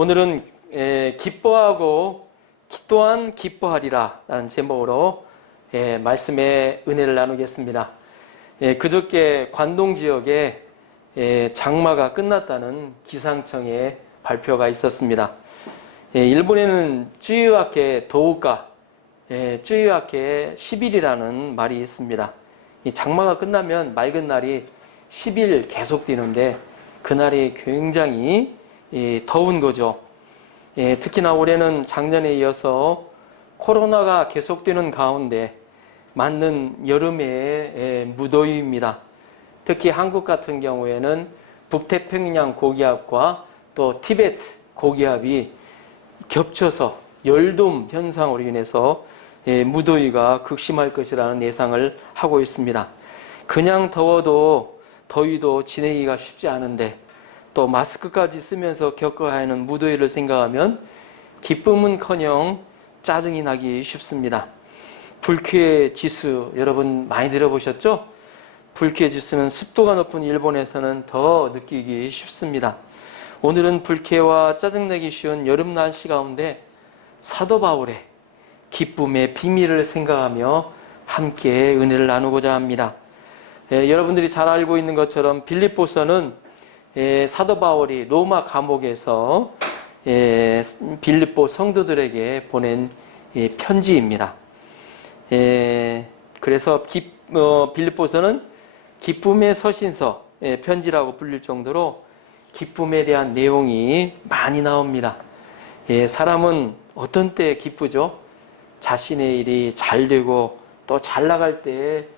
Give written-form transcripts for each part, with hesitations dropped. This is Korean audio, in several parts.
오늘은 기뻐하고 또한 기뻐하리라 라는 제목으로 말씀의 은혜를 나누겠습니다. 그저께 관동 지역에 장마가 끝났다는 기상청의 발표가 있었습니다. 일본에는 쯔유아케 도우카, 쯔유아케 10일이라는 말이 있습니다. 이 장마가 끝나면 맑은 날이 10일 계속 되는데 그날이 굉장히 더운 거죠. 특히나 올해는 작년에 이어서 코로나가 계속되는 가운데 맞는 여름의 무더위입니다. 특히 한국 같은 경우에는 북태평양 고기압과 또 티베트 고기압이 겹쳐서 열돔 현상으로 인해서 무더위가 극심할 것이라는 예상을 하고 있습니다. 그냥 더워도 더위도 지내기가 쉽지 않은데 또 마스크까지 쓰면서 겪어야 하는 무더위를 생각하면 기쁨은커녕 짜증이 나기 쉽습니다. 불쾌 지수 여러분 많이 들어보셨죠? 불쾌 지수는 습도가 높은 일본에서는 더 느끼기 쉽습니다. 오늘은 불쾌와 짜증내기 쉬운 여름 날씨 가운데 사도 바울의 기쁨의 비밀을 생각하며 함께 은혜를 나누고자 합니다. 여러분들이 잘 알고 있는 것처럼 빌립보서는 사도 바울이 로마 감옥에서 빌립보 성도들에게 보낸 편지입니다. 그래서 빌립보서는 기쁨의 서신서 편지라고 불릴 정도로 기쁨에 대한 내용이 많이 나옵니다. 사람은 어떤 때 기쁘죠? 자신의 일이 잘 되고 또 잘 나갈 때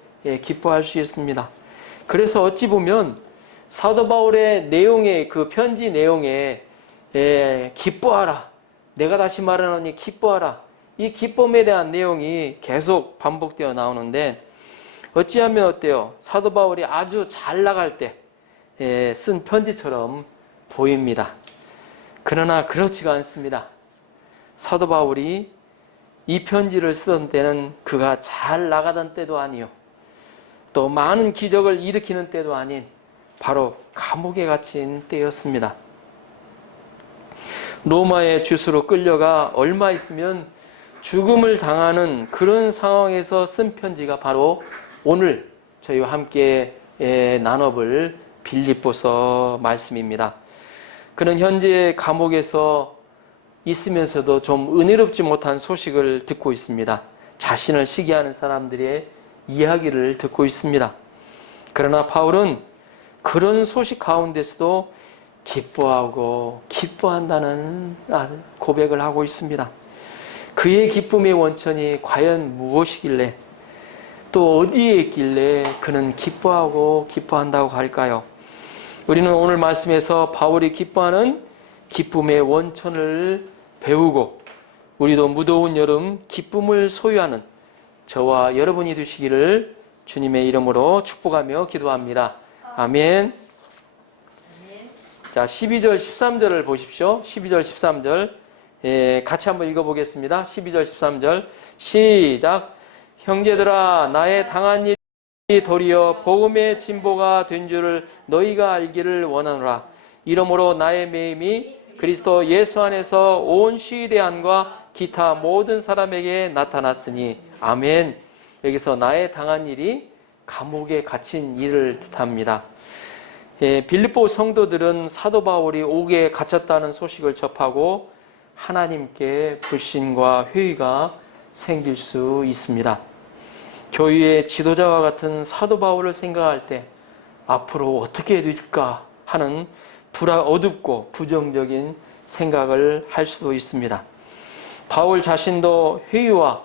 기뻐할 수 있습니다. 그래서 어찌 보면 사도 바울의 내용에 그 편지 내용에 기뻐하라. 내가 다시 말하노니 기뻐하라. 이 기쁨에 대한 내용이 계속 반복되어 나오는데 어찌하면 어때요? 사도 바울이 아주 잘 나갈 때 쓴 편지처럼 보입니다. 그러나 그렇지가 않습니다. 사도 바울이 이 편지를 쓰던 때는 그가 잘 나가던 때도 아니요. 또 많은 기적을 일으키는 때도 아닌 바로 감옥에 갇힌 때였습니다. 로마의 주수로 끌려가 얼마 있으면 죽음을 당하는 그런 상황에서 쓴 편지가 바로 오늘 저희와 함께 나눠볼 빌립보서 말씀입니다. 그는 현재 감옥에서 있으면서도 좀 은혜롭지 못한 소식을 듣고 있습니다. 자신을 시기하는 사람들의 이야기를 듣고 있습니다. 그러나 바울은 그런 소식 가운데서도 기뻐하고 기뻐한다는 고백을 하고 있습니다. 그의 기쁨의 원천이 과연 무엇이길래 또 어디에 있길래 그는 기뻐하고 기뻐한다고 할까요? 우리는 오늘 말씀에서 바울이 기뻐하는 기쁨의 원천을 배우고 우리도 무더운 여름 기쁨을 소유하는 저와 여러분이 되시기를 주님의 이름으로 축복하며 기도합니다. 아멘. 자, 12절 13절을 보십시오. 12절 13절 같이 한번 읽어보겠습니다. 12절 13절 시작. 형제들아 나의 당한 일이 도리어 복음의 진보가 된 줄을 너희가 알기를 원하노라. 이러므로 나의 매임이 그리스도 예수 안에서 온 시대안과 기타 모든 사람에게 나타났으니 아멘. 여기서 나의 당한 일이 감옥에 갇힌 일을 뜻합니다. 빌립보 성도들은 사도 바울이 옥에 갇혔다는 소식을 접하고 하나님께 불신과 회의가 생길 수 있습니다. 교회의 지도자와 같은 사도 바울을 생각할 때 앞으로 어떻게 될까 하는 어둡고 부정적인 생각을 할 수도 있습니다. 바울 자신도 회의와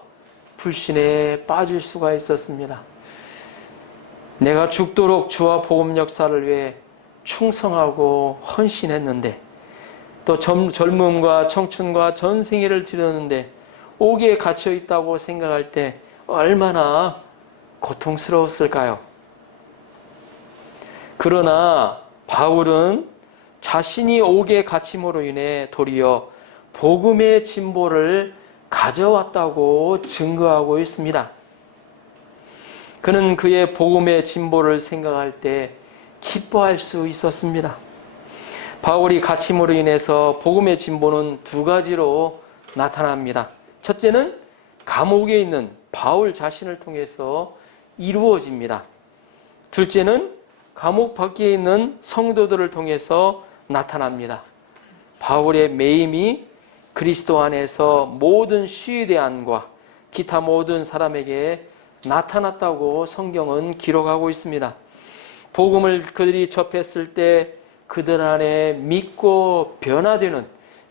불신에 빠질 수가 있었습니다. 내가 죽도록 주와 복음 역사를 위해 충성하고 헌신했는데 또 젊음과 청춘과 전생애를 드렸는데 옥에 갇혀 있다고 생각할 때 얼마나 고통스러웠을까요? 그러나 바울은 자신이 옥에 갇힘으로 인해 도리어 복음의 진보를 가져왔다고 증거하고 있습니다. 그는 그의 복음의 진보를 생각할 때 기뻐할 수 있었습니다. 바울이 갇힘으로 인해서 복음의 진보는 두 가지로 나타납니다. 첫째는 감옥에 있는 바울 자신을 통해서 이루어집니다. 둘째는 감옥 밖에 있는 성도들을 통해서 나타납니다. 바울의 매임이 그리스도 안에서 모든 시위대안과 기타 모든 사람에게 나타났다고 성경은 기록하고 있습니다. 복음을 그들이 접했을 때 그들 안에 믿고 변화되는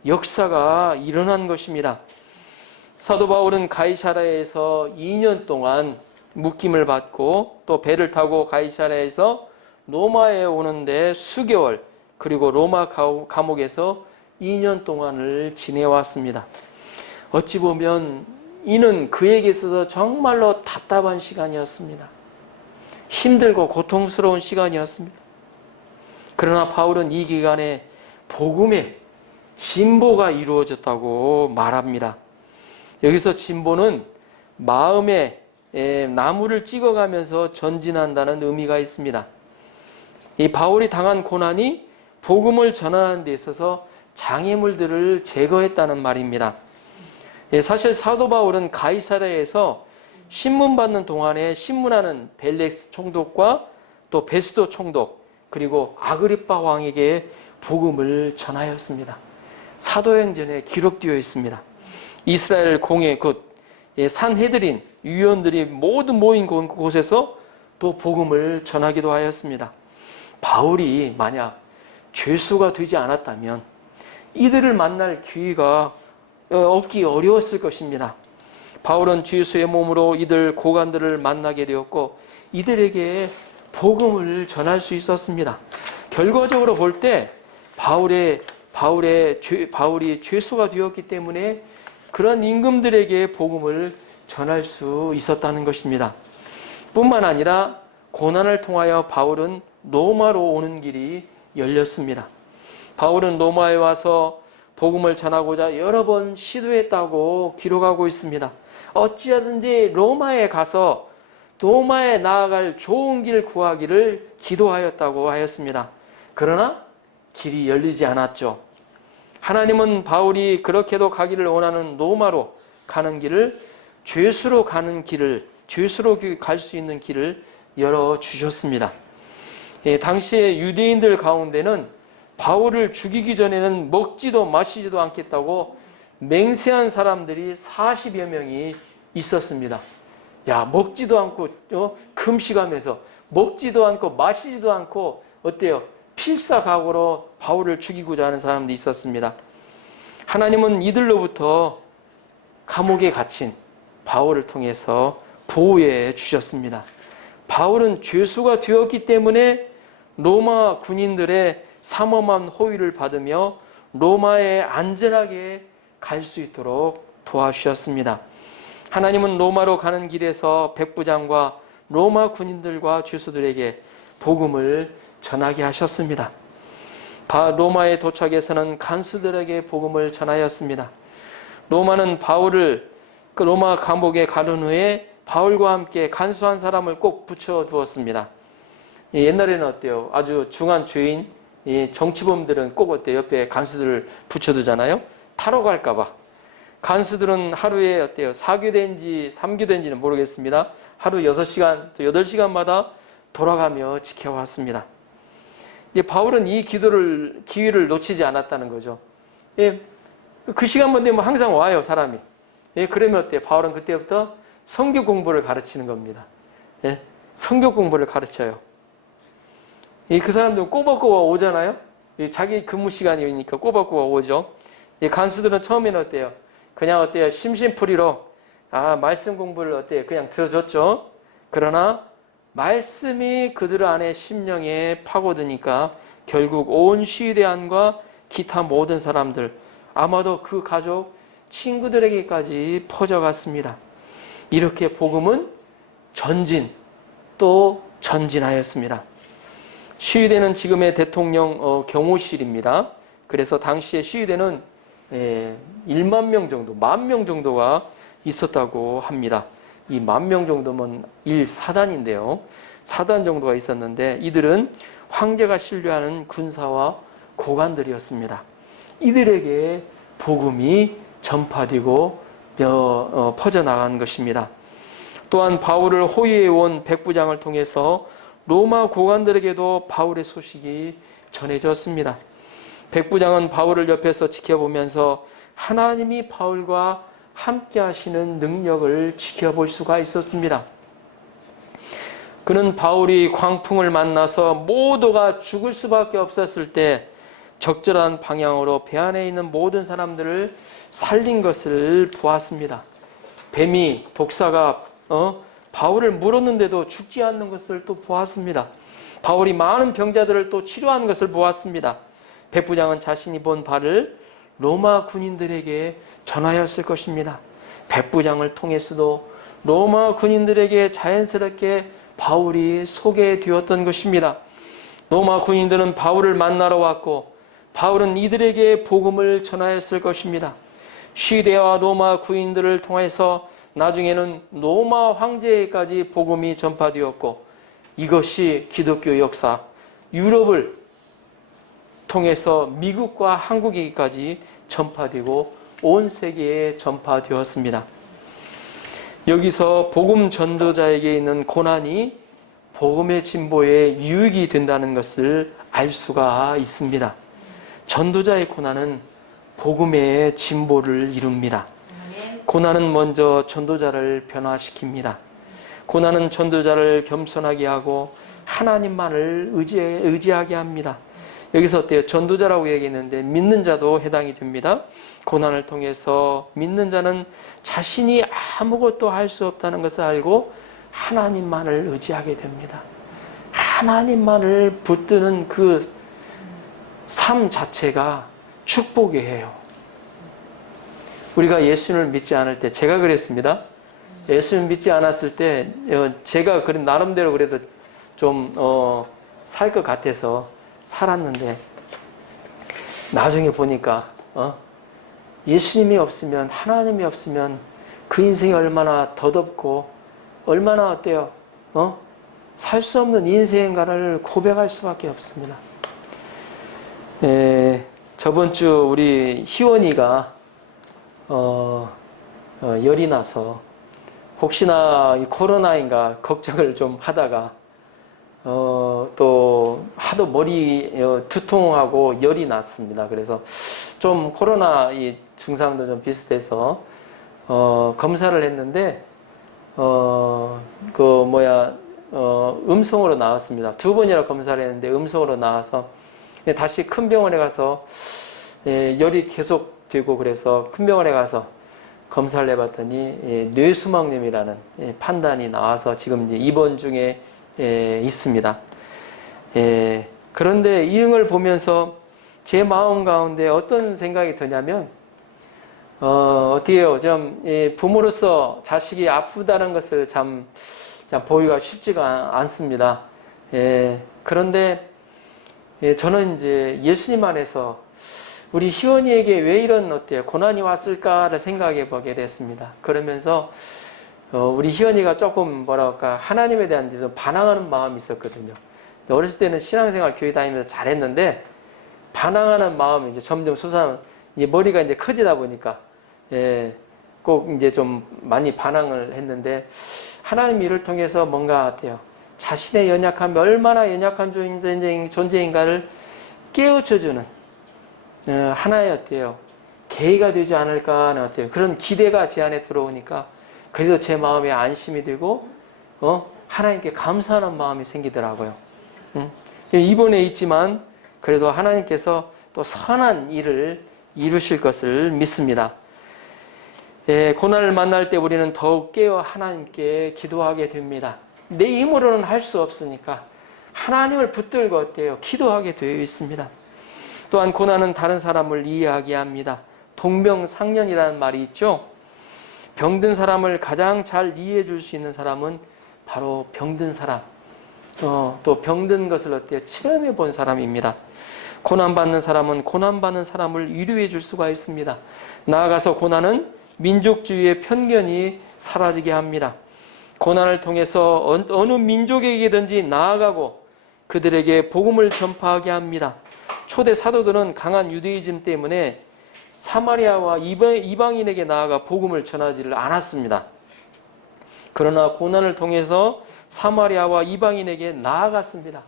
역사가 일어난 것입니다. 사도 바울은 가이사랴에서 2년 동안 묶임을 받고 또 배를 타고 가이사랴에서 로마에 오는데 수개월, 그리고 로마 감옥에서 2년 동안을 지내왔습니다. 어찌 보면 이는 그에게 있어서 정말로 답답한 시간이었습니다. 힘들고 고통스러운 시간이었습니다. 그러나 바울은 이 기간에 복음의 진보가 이루어졌다고 말합니다. 여기서 진보는 마음에 나무를 찍어가면서 전진한다는 의미가 있습니다. 이 바울이 당한 고난이 복음을 전하는 데 있어서 장애물들을 제거했다는 말입니다. 사실 사도 바울은 가이사랴에서 신문받는 동안에 신문하는 벨렉스 총독과 또 베스도 총독 그리고 아그리빠 왕에게 복음을 전하였습니다. 사도행전에 기록되어 있습니다. 이스라엘 공회 곧 산헤드린 위원들이 모두 모인 곳에서 또 복음을 전하기도 하였습니다. 바울이 만약 죄수가 되지 않았다면 이들을 만날 기회가 얻기 어려웠을 것입니다. 바울은 죄수의 몸으로 이들 고관들을 만나게 되었고 이들에게 복음을 전할 수 있었습니다. 결과적으로 볼 때 바울이 죄수가 되었기 때문에 그런 임금들에게 복음을 전할 수 있었다는 것입니다. 뿐만 아니라 고난을 통하여 바울은 로마로 오는 길이 열렸습니다. 바울은 로마에 와서 복음을 전하고자 여러 번 시도했다고 기록하고 있습니다. 어찌하든지 로마에 가서 로마에 나아갈 좋은 길 구하기를 기도하였다고 하였습니다. 그러나 길이 열리지 않았죠. 하나님은 바울이 그렇게도 가기를 원하는 로마로 가는 길을 죄수로 가는 길을 죄수로 갈 수 있는 길을 열어주셨습니다. 당시에 유대인들 가운데는 바울을 죽이기 전에는 먹지도 마시지도 않겠다고 맹세한 사람들이 40여 명이 있었습니다. 야, 먹지도 않고 금식하면서 먹지도 않고 마시지도 않고 어때요? 필사각오로 바울을 죽이고자 하는 사람도 있었습니다. 하나님은 이들로부터 감옥에 갇힌 바울을 통해서 보호해 주셨습니다. 바울은 죄수가 되었기 때문에 로마 군인들의 삼엄한 호위를 받으며 로마에 안전하게 갈 수 있도록 도와주셨습니다. 하나님은 로마로 가는 길에서 백부장과 로마 군인들과 죄수들에게 복음을 전하게 하셨습니다. 로마에 도착해서는 간수들에게 복음을 전하였습니다. 로마는 바울을 로마 감옥에 가둔 후에 바울과 함께 간수 한 사람을 꼭 붙여두었습니다. 옛날에는 어때요? 아주 중한 죄인, 정치범들은 꼭 어때요? 옆에 간수들을 붙여두잖아요. 타러 갈까봐. 간수들은 하루에 어때요? 4교대인지 3교대인지는 모르겠습니다. 하루 6시간, 또 8시간마다 돌아가며 지켜왔습니다. 바울은 이 기회를 놓치지 않았다는 거죠. 그 시간만 되면 항상 와요, 사람이. 그러면 어때요? 바울은 그때부터 성경 공부를 가르치는 겁니다. 성경 공부를 가르쳐요. 그 사람들은 꼬박꼬박 오잖아요. 자기 근무 시간이니까 꼬박꼬박 오죠. 간수들은 처음에는 어때요? 그냥 어때요? 심심풀이로 말씀 공부를 어때요? 그냥 들어줬죠. 그러나 말씀이 그들 안에 심령에 파고드니까 결국 온 시대안과 기타 모든 사람들, 아마도 그 가족, 친구들에게까지 퍼져갔습니다. 이렇게 복음은 전진 또 전진하였습니다. 시위대는 지금의 대통령 경호실입니다. 그래서 당시에 시위대는 1만 명 정도, 10,000명 정도가 있었다고 합니다. 이 10,000명 정도면 1사단인데요. 사단 정도가 있었는데 이들은 황제가 신뢰하는 군사와 고관들이었습니다. 이들에게 복음이 전파되고 퍼져나간 것입니다. 또한 바울을 호위해온 백부장을 통해서 로마 고관들에게도 바울의 소식이 전해졌습니다. 백부장은 바울을 옆에서 지켜보면서 하나님이 바울과 함께 하시는 능력을 지켜볼 수가 있었습니다. 그는 바울이 광풍을 만나서 모두가 죽을 수밖에 없었을 때 적절한 방향으로 배 안에 있는 모든 사람들을 살린 것을 보았습니다. 뱀이, 독사가 바울을 물었는데도 죽지 않는 것을 또 보았습니다. 바울이 많은 병자들을 또 치료하는 것을 보았습니다. 백부장은 자신이 본 바를 로마 군인들에게 전하였을 것입니다. 백부장을 통해서도 로마 군인들에게 자연스럽게 바울이 소개되었던 것입니다. 로마 군인들은 바울을 만나러 왔고 바울은 이들에게 복음을 전하였을 것입니다. 시리아와 로마 군인들을 통해서 나중에는 로마 황제에까지 복음이 전파되었고 이것이 기독교 역사, 유럽을 통해서 미국과 한국에까지 전파되고 온 세계에 전파되었습니다. 여기서 복음 전도자에게 있는 고난이 복음의 진보에 유익이 된다는 것을 알 수가 있습니다. 전도자의 고난은 복음의 진보를 이룹니다. 고난은 먼저 전도자를 변화시킵니다. 고난은 전도자를 겸손하게 하고 하나님만을 의지하게 합니다. 여기서 어때요? 전도자라고 얘기했는데 믿는 자도 해당이 됩니다. 고난을 통해서 믿는 자는 자신이 아무것도 할 수 없다는 것을 알고 하나님만을 의지하게 됩니다. 하나님만을 붙드는 그 삶 자체가 축복이에요. 우리가 예수를 믿지 않을 때, 제가 그랬습니다. 예수를 믿지 않았을 때 제가 나름대로 그래도 좀 살 것 같아서 살았는데 나중에 보니까 예수님이 없으면, 하나님이 없으면 그 인생이 얼마나 더덥고 얼마나 어때요? 살 수 없는 인생인가를 고백할 수밖에 없습니다. 저번 주 우리 희원이가 열이 나서 혹시나 이 코로나인가 걱정을 좀 하다가 또 하도 머리 두통하고 열이 났습니다. 그래서 좀 코로나 이 증상도 좀 비슷해서 검사를 했는데 음성으로 나왔습니다. 2번이나 검사를 했는데 음성으로 나와서 다시 큰 병원에 가서 열이 계속 되고 그래서 큰 병원에 가서 검사를 해봤더니 뇌수막염이라는 판단이 나와서 지금 이제 입원 중에 있습니다. 그런데 이 응을 보면서 제 마음 가운데 어떤 생각이 드냐면 어떻게 해요? 좀 부모로서 자식이 아프다는 것을 참 보기가 쉽지가 않습니다. 그런데 저는 이제 예수님 안에서 우리 희원이에게 왜 이런 어때요? 고난이 왔을까를 생각해 보게 됐습니다. 그러면서 우리 희원이가 조금 뭐랄까 하나님에 대한 좀 반항하는 마음이 있었거든요. 어렸을 때는 신앙생활 교회 다니면서 잘했는데 반항하는 마음이 이제 점점 이제 머리가 이제 커지다 보니까 꼭 이제 좀 많이 반항을 했는데 하나님이 이를 통해서 뭔가 어때요? 자신의 연약함이 얼마나 연약한 존재인가를 깨우쳐주는 하나의 어때요? 계기가 되지 않을까 하는 어때요? 그런 기대가 제 안에 들어오니까 그래도 제 마음에 안심이 되고 하나님께 감사하는 마음이 생기더라고요. 입원해 있지만 그래도 하나님께서 또 선한 일을 이루실 것을 믿습니다. 고난을 만날 때 우리는 더욱 깨어 하나님께 기도하게 됩니다. 내 힘으로는 할 수 없으니까 하나님을 붙들고 어때요? 기도하게 되어 있습니다. 또한 고난은 다른 사람을 이해하게 합니다. 동병상련이라는 말이 있죠. 병든 사람을 가장 잘 이해해 줄 수 있는 사람은 바로 병든 사람, 또 병든 것을 어때요? 체험해 본 사람입니다. 고난받는 사람은 고난받는 사람을 위로해 줄 수가 있습니다. 나아가서 고난은 민족주의의 편견이 사라지게 합니다. 고난을 통해서 어느 민족에게든지 나아가고 그들에게 복음을 전파하게 합니다. 초대 사도들은 강한 유대이즘 때문에 사마리아와 이방인에게 나아가 복음을 전하지를 않았습니다. 그러나 고난을 통해서 사마리아와 이방인에게 나아갔습니다.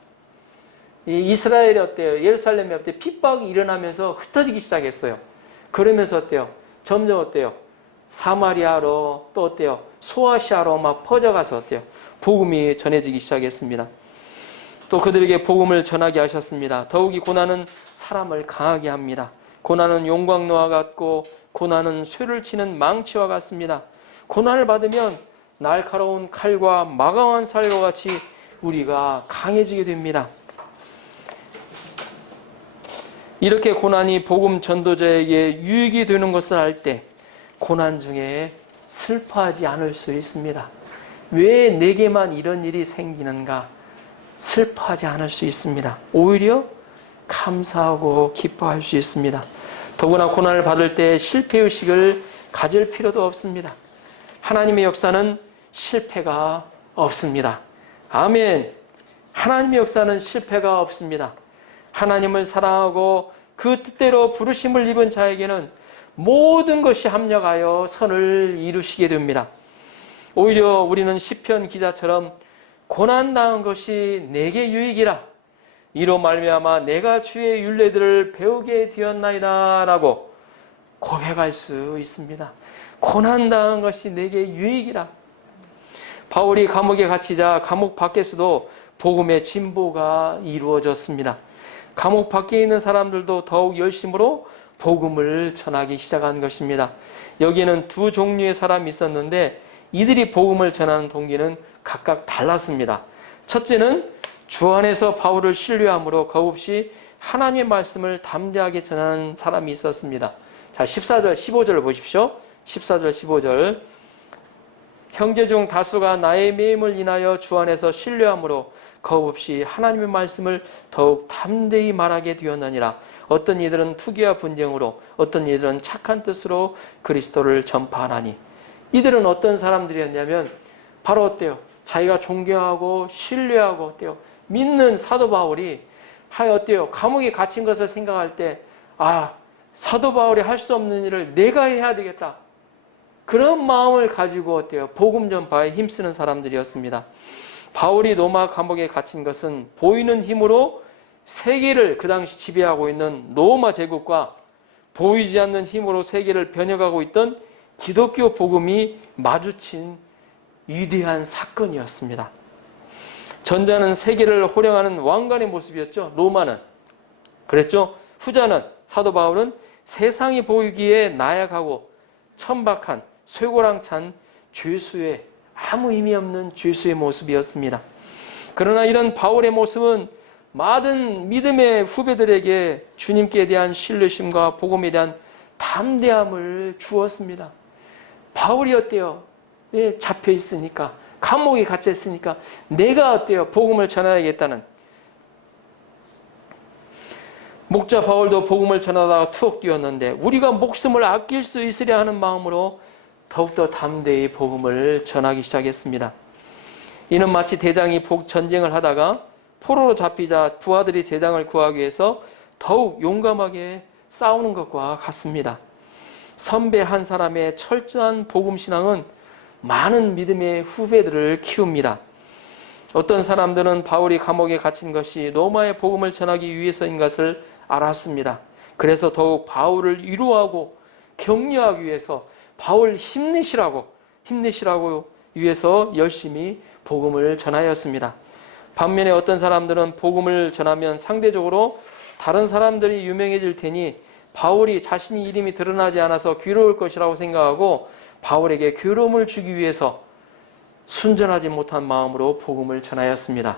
이스라엘이 어때요? 예루살렘이 어때요? 핍박이 일어나면서 흩어지기 시작했어요. 그러면서 어때요? 점점 어때요? 사마리아로 또 어때요? 소아시아로 막 퍼져가서 어때요? 복음이 전해지기 시작했습니다. 또 그들에게 복음을 전하게 하셨습니다. 더욱이 고난은 사람을 강하게 합니다. 고난은 용광로와 같고 고난은 쇠를 치는 망치와 같습니다. 고난을 받으면 날카로운 칼과 마강한 살과 같이 우리가 강해지게 됩니다. 이렇게 고난이 복음 전도자에게 유익이 되는 것을 알 때 고난 중에 슬퍼하지 않을 수 있습니다. 왜 내게만 이런 일이 생기는가? 슬퍼하지 않을 수 있습니다. 오히려 감사하고 기뻐할 수 있습니다. 더구나 고난을 받을 때 실패의식을 가질 필요도 없습니다. 하나님의 역사는 실패가 없습니다. 아멘. 하나님의 역사는 실패가 없습니다. 하나님을 사랑하고 그 뜻대로 부르심을 입은 자에게는 모든 것이 합력하여 선을 이루시게 됩니다. 오히려 우리는 시편 기자처럼 고난당한 것이 내게 유익이라 이로 말미암아 내가 주의 율례들을 배우게 되었나이다 라고 고백할 수 있습니다. 고난당한 것이 내게 유익이라. 바울이 감옥에 갇히자 감옥 밖에서도 복음의 진보가 이루어졌습니다. 감옥 밖에 있는 사람들도 더욱 열심으로 복음을 전하기 시작한 것입니다. 여기에는 두 종류의 사람이 있었는데 이들이 복음을 전하는 동기는 각각 달랐습니다. 첫째는 주 안에서 바울을 신뢰함으로 겁없이 하나님의 말씀을 담대하게 전하는 사람이 있었습니다. 자, 14절, 15절을 보십시오. 14절, 15절. 형제 중 다수가 나의 매임을 인하여 주 안에서 신뢰함으로 겁없이 하나님의 말씀을 더욱 담대히 말하게 되었느니라. 어떤 이들은 투기와 분쟁으로, 어떤 이들은 착한 뜻으로 그리스도를 전파하나니. 이들은 어떤 사람들이었냐면 바로 어때요? 자기가 존경하고 신뢰하고 어때요? 믿는 사도 바울이 어때요? 감옥에 갇힌 것을 생각할 때 사도 바울이 할 수 없는 일을 내가 해야 되겠다. 그런 마음을 가지고 어때요? 복음 전파에 힘쓰는 사람들이었습니다. 바울이 로마 감옥에 갇힌 것은 보이는 힘으로 세계를 그 당시 지배하고 있는 로마 제국과 보이지 않는 힘으로 세계를 변혁하고 있던 기독교 복음이 마주친 위대한 사건이었습니다. 전자는 세계를 호령하는 왕관의 모습이었죠. 로마는. 그랬죠. 후자는 사도 바울은 세상이 보이기에 나약하고 천박한 쇠고랑 찬 죄수의 아무 의미 없는 죄수의 모습이었습니다. 그러나 이런 바울의 모습은 많은 믿음의 후배들에게 주님께 대한 신뢰심과 복음에 대한 담대함을 주었습니다. 바울이 어때요? 잡혀 있으니까, 감옥에 갇혀 있으니까 내가 어때요? 복음을 전해야겠다는. 목자 바울도 복음을 전하다가 투옥 뛰었는데 우리가 목숨을 아낄 수 있으려 하는 마음으로 더욱더 담대히 복음을 전하기 시작했습니다. 이는 마치 대장이 전쟁을 하다가 포로로 잡히자 부하들이 대장을 구하기 위해서 더욱 용감하게 싸우는 것과 같습니다. 선배 한 사람의 철저한 복음신앙은 많은 믿음의 후배들을 키웁니다. 어떤 사람들은 바울이 감옥에 갇힌 것이 로마의 복음을 전하기 위해서인 것을 알았습니다. 그래서 더욱 바울을 위로하고 격려하기 위해서 바울 힘내시라고 위해서 열심히 복음을 전하였습니다. 반면에 어떤 사람들은 복음을 전하면 상대적으로 다른 사람들이 유명해질 테니 바울이 자신의 이름이 드러나지 않아서 괴로울 것이라고 생각하고 바울에게 괴로움을 주기 위해서 순전하지 못한 마음으로 복음을 전하였습니다.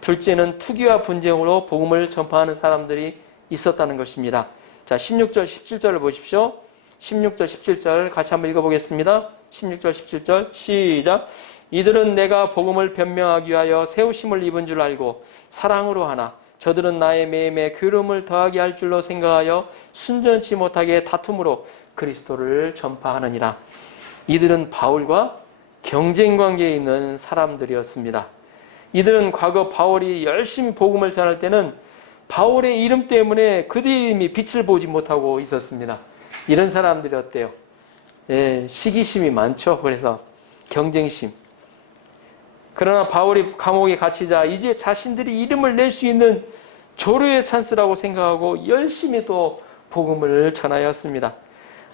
둘째는 투기와 분쟁으로 복음을 전파하는 사람들이 있었다는 것입니다. 자, 16절, 17절을 보십시오. 16절, 17절 같이 한번 읽어보겠습니다. 16절, 17절 시작. 이들은 내가 복음을 변명하기 위하여 세우심을 입은 줄 알고 사랑으로 하나 저들은 나의 매임에 괴로움을 더하게 할 줄로 생각하여 순전치 못하게 다툼으로 그리스도를 전파하느니라. 이들은 바울과 경쟁관계에 있는 사람들이었습니다. 이들은 과거 바울이 열심히 복음을 전할 때는 바울의 이름 때문에 그들의 이름이 빛을 보지 못하고 있었습니다. 이런 사람들이 어때요? 예, 시기심이 많죠. 그래서 경쟁심. 그러나 바울이 감옥에 갇히자 이제 자신들이 이름을 낼 수 있는 조류의 찬스라고 생각하고 열심히 또 복음을 전하였습니다.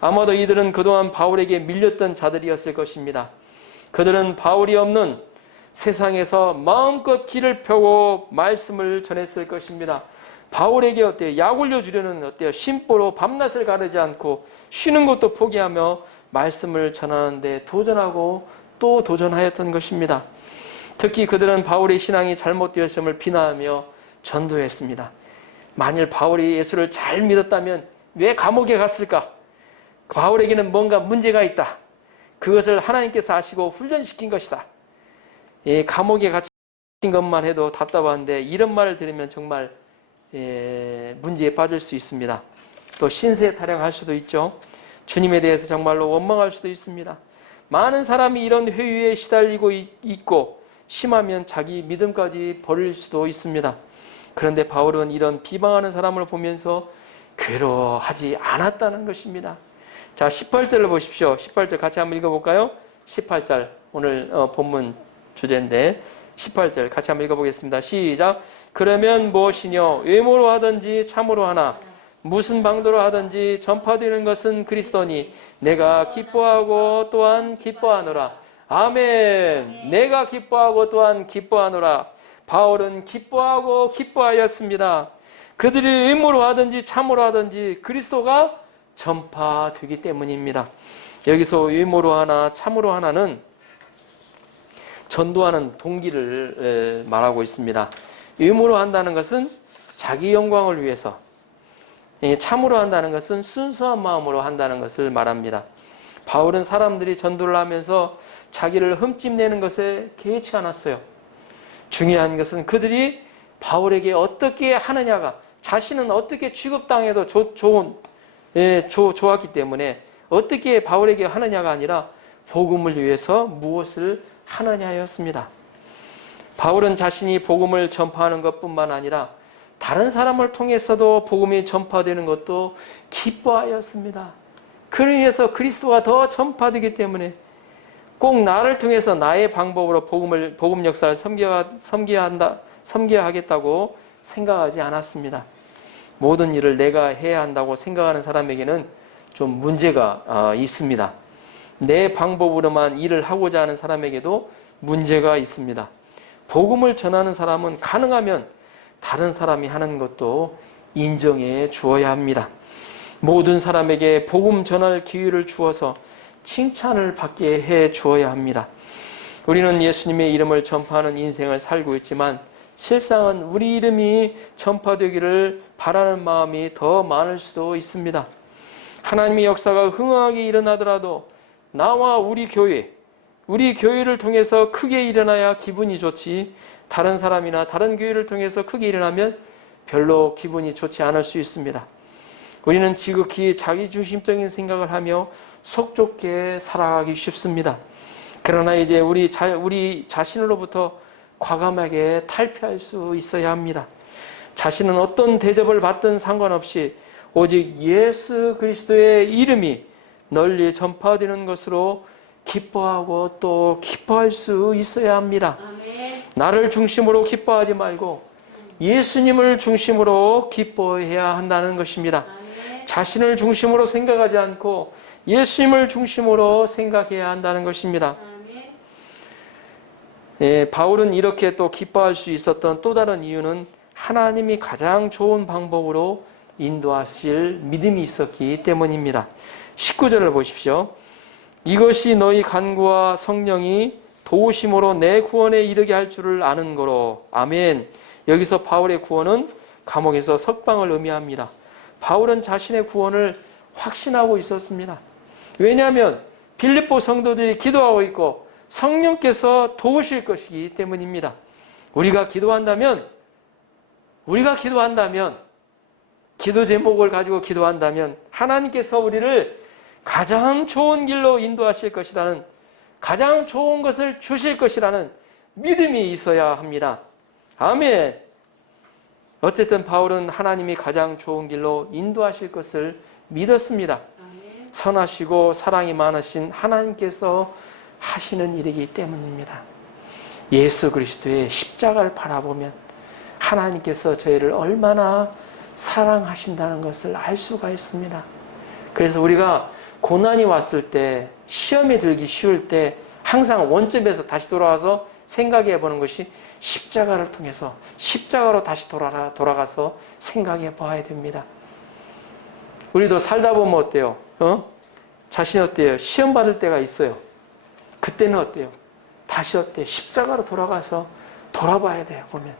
아마도 이들은 그동안 바울에게 밀렸던 자들이었을 것입니다. 그들은 바울이 없는 세상에서 마음껏 길을 펴고 말씀을 전했을 것입니다. 바울에게 어때요? 약 올려주려는 어때요? 심보로 밤낮을 가르지 않고 쉬는 것도 포기하며 말씀을 전하는데 도전하고 또 도전하였던 것입니다. 특히 그들은 바울의 신앙이 잘못되었음을 비난하며 전도했습니다. 만일 바울이 예수를 잘 믿었다면 왜 감옥에 갔을까? 바울에게는 뭔가 문제가 있다. 그것을 하나님께서 아시고 훈련시킨 것이다. 감옥에 갇힌 것만 해도 답답한데 이런 말을 들으면 정말 문제에 빠질 수 있습니다. 또 신세 타령할 수도 있죠. 주님에 대해서 정말로 원망할 수도 있습니다. 많은 사람이 이런 회유에 시달리고 있고 심하면 자기 믿음까지 버릴 수도 있습니다. 그런데 바울은 이런 비방하는 사람을 보면서 괴로워하지 않았다는 것입니다. 자, 18절을 보십시오. 18절 같이 한번 읽어볼까요? 18절 오늘 본문 주제인데 18절 같이 한번 읽어보겠습니다. 시작. 그러면 무엇이뇨? 외모로 하든지 참으로 하나 무슨 방도로 하든지 전파되는 것은 그리스도니 내가 기뻐하고 또한 기뻐하노라. 아멘. 내가 기뻐하고 또한 기뻐하노라. 바울은 기뻐하고 기뻐하였습니다. 그들이 외모로 하든지 참으로 하든지 그리스도가 전파되기 때문입니다. 여기서 외모로 하나 참으로 하나는 전도하는 동기를 말하고 있습니다. 외모로 한다는 것은 자기 영광을 위해서, 참으로 한다는 것은 순수한 마음으로 한다는 것을 말합니다. 바울은 사람들이 전도를 하면서 자기를 흠집내는 것에 개의치 않았어요. 중요한 것은 그들이 바울에게 어떻게 하느냐가, 자신은 어떻게 취급당해도 좋았기 때문에 어떻게 바울에게 하느냐가 아니라 복음을 위해서 무엇을 하느냐였습니다. 바울은 자신이 복음을 전파하는 것뿐만 아니라 다른 사람을 통해서도 복음이 전파되는 것도 기뻐하였습니다. 그를 위해서 그리스도가 더 전파되기 때문에 꼭 나를 통해서 나의 방법으로 복음 역사를 섬겨야 하겠다고 생각하지 않았습니다. 모든 일을 내가 해야 한다고 생각하는 사람에게는 좀 문제가 있습니다. 내 방법으로만 일을 하고자 하는 사람에게도 문제가 있습니다. 복음을 전하는 사람은 가능하면 다른 사람이 하는 것도 인정해 주어야 합니다. 모든 사람에게 복음 전할 기회를 주어서 칭찬을 받게 해 주어야 합니다. 우리는 예수님의 이름을 전파하는 인생을 살고 있지만 실상은 우리 이름이 전파되기를 바라는 마음이 더 많을 수도 있습니다. 하나님의 역사가 흥황하게 일어나더라도 나와 우리 교회를 통해서 크게 일어나야 기분이 좋지, 다른 사람이나 다른 교회를 통해서 크게 일어나면 별로 기분이 좋지 않을 수 있습니다. 우리는 지극히 자기중심적인 생각을 하며 속 좁게 살아가기 쉽습니다. 그러나 이제 우리 자신으로부터 과감하게 탈피할 수 있어야 합니다. 자신은 어떤 대접을 받든 상관없이 오직 예수 그리스도의 이름이 널리 전파되는 것으로 기뻐하고 또 기뻐할 수 있어야 합니다. 아멘. 나를 중심으로 기뻐하지 말고 예수님을 중심으로 기뻐해야 한다는 것입니다. 아멘. 자신을 중심으로 생각하지 않고 예수님을 중심으로 생각해야 한다는 것입니다. 바울은 이렇게 또 기뻐할 수 있었던 또 다른 이유는 하나님이 가장 좋은 방법으로 인도하실 믿음이 있었기 때문입니다. 19절을 보십시오. 이것이 너희 간구와 성령이 도우심으로 내 구원에 이르게 할 줄을 아는 거로. 아멘. 여기서 바울의 구원은 감옥에서 석방을 의미합니다. 바울은 자신의 구원을 확신하고 있었습니다. 왜냐하면 빌립보 성도들이 기도하고 있고 성령께서 도우실 것이기 때문입니다. 우리가 기도한다면 기도 제목을 가지고 기도한다면 하나님께서 우리를 가장 좋은 길로 인도하실 것이라는, 가장 좋은 것을 주실 것이라는 믿음이 있어야 합니다. 아멘. 어쨌든 바울은 하나님이 가장 좋은 길로 인도하실 것을 믿었습니다. 선하시고 사랑이 많으신 하나님께서 하시는 일이기 때문입니다. 예수 그리스도의 십자가를 바라보면 하나님께서 저희를 얼마나 사랑하신다는 것을 알 수가 있습니다. 그래서 우리가 고난이 왔을 때, 시험이 들기 쉬울 때 항상 원점에서 다시 돌아와서 생각해 보는 것이 십자가를 통해서 십자가로 다시 돌아가서 생각해 봐야 됩니다. 우리도 살다 보면 어때요? 자신이 어때요? 시험 받을 때가 있어요. 그때는 어때요? 다시 어때요? 십자가로 돌아가서 돌아봐야 돼요. 보면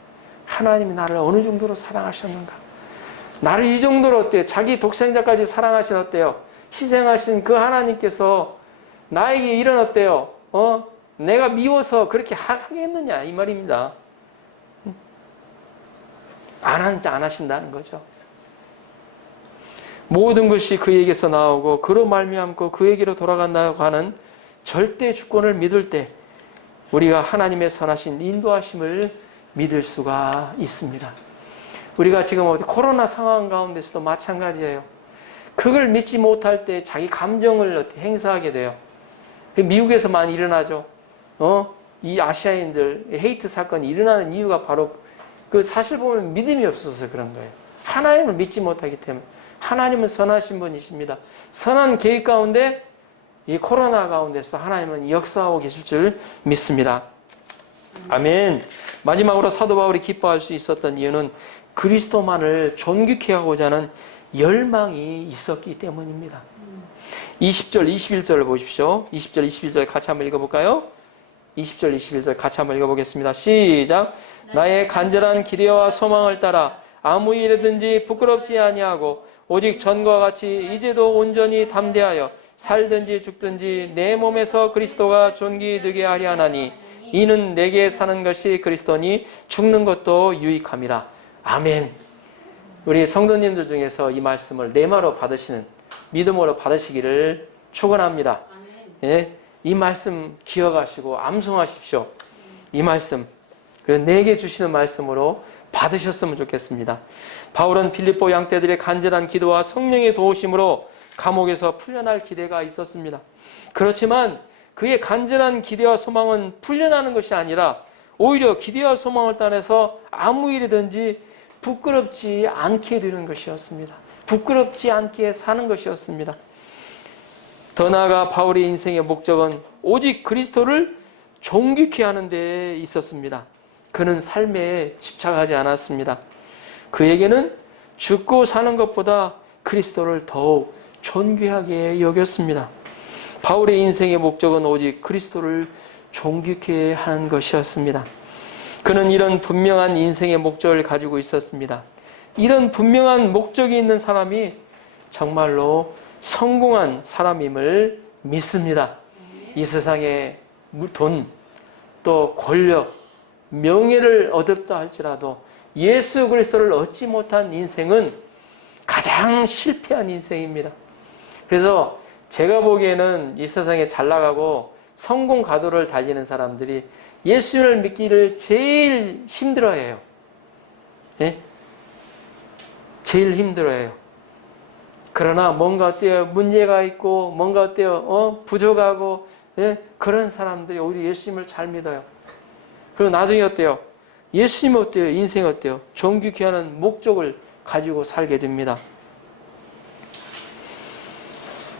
하나님이 나를 어느 정도로 사랑하셨는가? 나를 이 정도로 어때요? 자기 독생자까지 사랑하신 어때요? 희생하신 그 하나님께서 나에게 이런 어때요? 내가 미워서 그렇게 하겠느냐 이 말입니다. 안 하신다는 거죠. 모든 것이 그에게서 나오고 그로 말미암고 그에게로 돌아간다고 하는 절대 주권을 믿을 때 우리가 하나님의 선하신 인도하심을 믿을 수가 있습니다. 우리가 지금 코로나 상황 가운데서도 마찬가지예요. 그걸 믿지 못할 때 자기 감정을 행사하게 돼요. 미국에서 많이 일어나죠. 이 아시아인들 헤이트 사건이 일어나는 이유가 바로 그 사실 보면 믿음이 없어서 그런 거예요. 하나님을 믿지 못하기 때문에. 하나님은 선하신 분이십니다. 선한 계획 가운데 이 코로나 가운데서 하나님은 역사하고 계실 줄 믿습니다. 아멘. 마지막으로 사도 바울이 기뻐할 수 있었던 이유는 그리스도만을 존귀케 하고자 하는 열망이 있었기 때문입니다. 20절, 21절을 보십시오. 20절, 21절 같이 한번 읽어볼까요? 20절, 21절 같이 한번 읽어보겠습니다. 시작. 나의 간절한 기대와 소망을 따라 아무 일이든지 부끄럽지 아니하고 오직 전과 같이 이제도 온전히 담대하여 살든지 죽든지 내 몸에서 그리스도가 존귀되게 하려 하나니 이는 내게 사는 것이 그리스도니 죽는 것도 유익함이라. 아멘. 우리 성도님들 중에서 이 말씀을 레마로 받으시는, 믿음으로 받으시기를 축원합니다. 예, 이 말씀 기억하시고 암송하십시오. 이 말씀, 그리고 내게 주시는 말씀으로 받으셨으면 좋겠습니다. 바울은 빌립보 양떼들의 간절한 기도와 성령의 도우심으로 감옥에서 풀려날 기대가 있었습니다. 그렇지만 그의 간절한 기대와 소망은 풀려나는 것이 아니라 오히려 기대와 소망을 따라서 아무 일이든지 부끄럽지 않게 되는 것이었습니다. 부끄럽지 않게 사는 것이었습니다. 더 나아가 바울의 인생의 목적은 오직 그리스도를 존귀케 하는 데 있었습니다. 그는 삶에 집착하지 않았습니다. 그에게는 죽고 사는 것보다 그리스도를 더욱 존귀하게 여겼습니다. 바울의 인생의 목적은 오직 그리스도를 존귀케 하는 것이었습니다. 그는 이런 분명한 인생의 목적을 가지고 있었습니다. 이런 분명한 목적이 있는 사람이 정말로 성공한 사람임을 믿습니다. 이 세상에 돈, 또 권력, 명예를 얻었다 할지라도 예수 그리스도를 얻지 못한 인생은 가장 실패한 인생입니다. 그래서 제가 보기에는 이 세상에 잘 나가고 성공 가도를 달리는 사람들이 예수를 믿기를 제일 힘들어해요. 예? 제일 힘들어해요. 그러나 뭔가 어때요? 문제가 있고 뭔가 어때요? 부족하고 예? 그런 사람들이 오히려 예수님을 잘 믿어요. 그리고 나중에 어때요? 예수님 어때요? 인생 어때요? 존귀케 하는 목적을 가지고 살게 됩니다.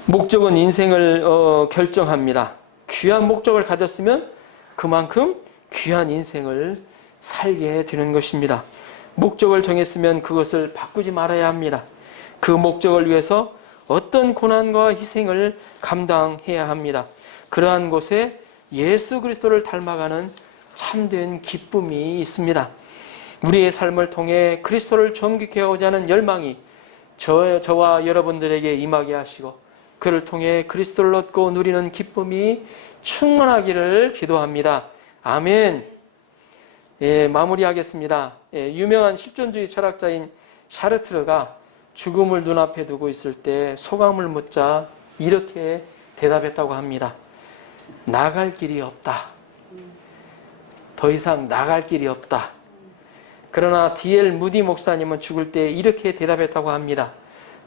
목적은 인생을 결정합니다. 귀한 목적을 가졌으면 그만큼 귀한 인생을 살게 되는 것입니다. 목적을 정했으면 그것을 바꾸지 말아야 합니다. 그 목적을 위해서 어떤 고난과 희생을 감당해야 합니다. 그러한 곳에 예수 그리스도를 닮아가는 참된 기쁨이 있습니다. 우리의 삶을 통해 그리스도를 존귀케 하고자 하는 열망이 저와 여러분들에게 임하게 하시고 그를 통해 그리스도를 얻고 누리는 기쁨이 충만하기를 기도합니다. 아멘. 예, 마무리하겠습니다. 예, 유명한 실존주의 철학자인 샤르트르가 죽음을 눈앞에 두고 있을 때 소감을 묻자 이렇게 대답했다고 합니다. 나갈 길이 없다. 더 이상 나갈 길이 없다. 그러나 D.L. 무디 목사님은 죽을 때 이렇게 대답했다고 합니다.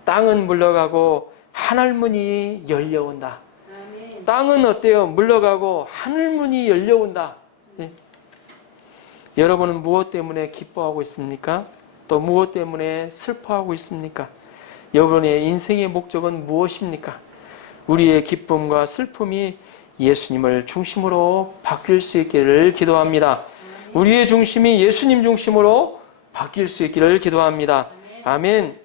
땅은 물러가고 하늘문이 열려온다. 땅은 어때요? 물러가고 하늘문이 열려온다. 예. 여러분은 무엇 때문에 기뻐하고 있습니까? 또 무엇 때문에 슬퍼하고 있습니까? 여러분의 인생의 목적은 무엇입니까? 우리의 기쁨과 슬픔이 예수님을 중심으로 바뀔 수 있기를 기도합니다. 우리의 중심이 예수님 중심으로 바뀔 수 있기를 기도합니다. 아멘.